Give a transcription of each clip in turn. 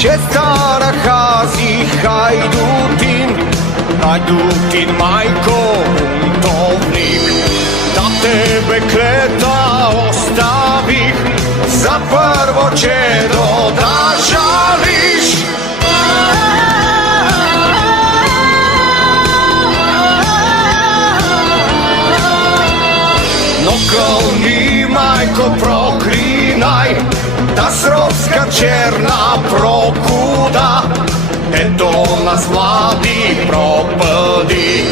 Че стара хази Хајдутин, Хајдутин мајко бунтовник. Да тебе клета оставих, за прво чедо да жалиш. Но кълни, майко, проклинај, да сровска черна прокуда, ето нас млади пропади.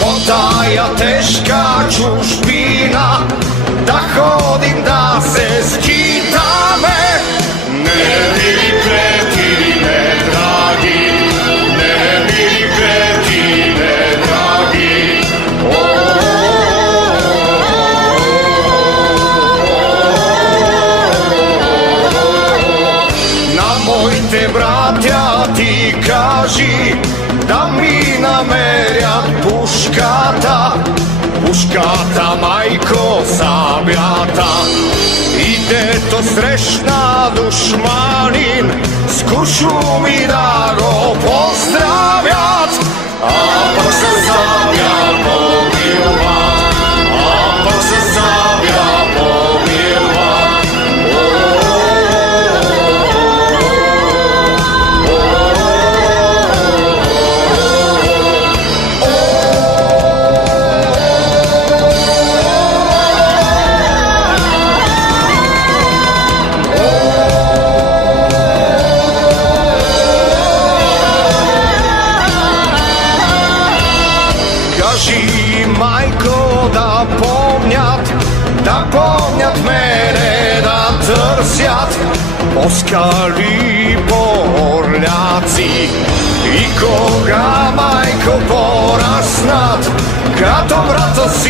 По таја тешка чужбина, да ходим да се скитаме. Не били кретине, драги, не били кретине, драги. На моите братја ти кажи, да ми намерят пушката, пушката, мајко, сабјата. И дето срещна душманин, скушу ми да го поздравят. А пак се сабја помилва, а пак се сабја помилва. Мајко, да помнят мене, да търсят по скали, по орляци. И кога, мајко, пораснат, като брата си